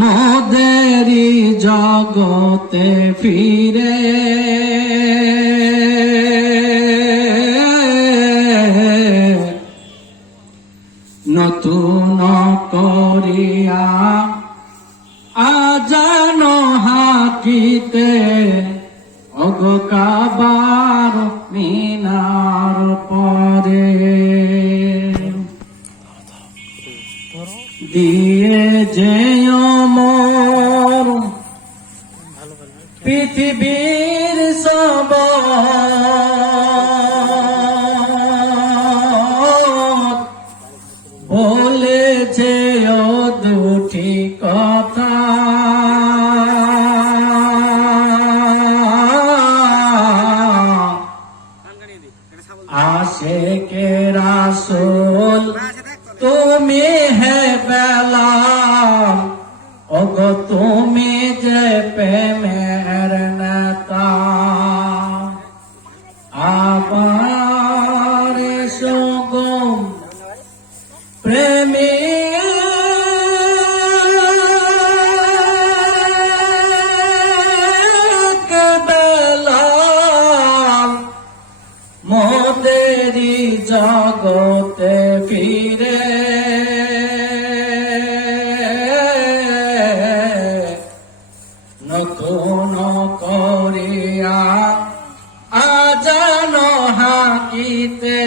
মোদেরি জগতে ফিরে। নতুন করিয়া আজান হাকিতে অগকাবার মিনার পরে। দিয়ে যে পৃথিবীর সব বলেছে ও দুটি কথা। আসে কে রাসুল তুমি হে বেলা। ওগো, তুমি যে প্রেমের প্রেমী মোদেরি জগতে ফিরে। নতুন করিয়া আজান হাকিতে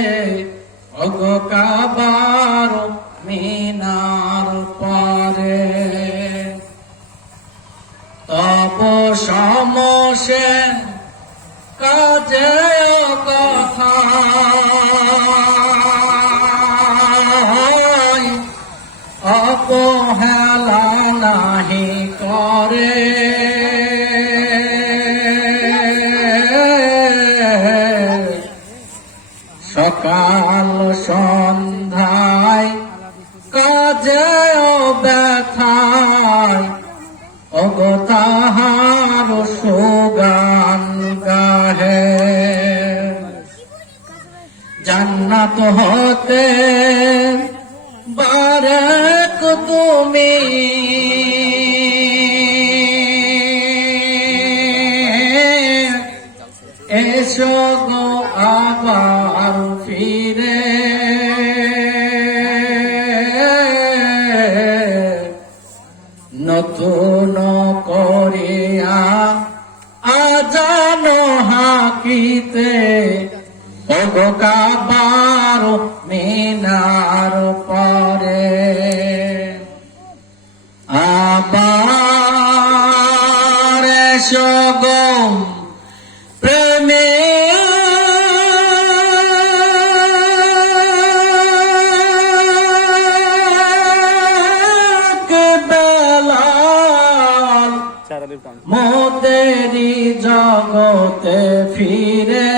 অগকাবার মিনার পরে। তব সমসে কাজে কথা অপহেলা নাহি করে। সকাল সন্ধ্যায় কাজে ব্যথায়। অগতাহার সুগান গাহে। জান্নাত হতে বারেক তুমি। এসো গো আবার। নতুন করিয়া আজান হাকিতে অগকাবার মিনার পরে। আবার সগম মোদেরি জগতে ফিরে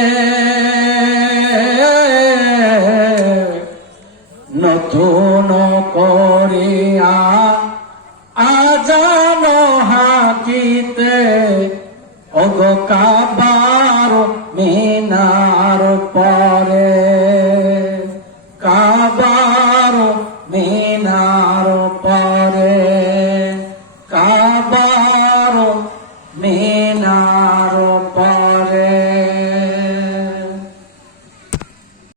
নতুন করিয়া আজান হাকিতে অগকাবার মিনার পরে কাবার মিনার পরে কাবার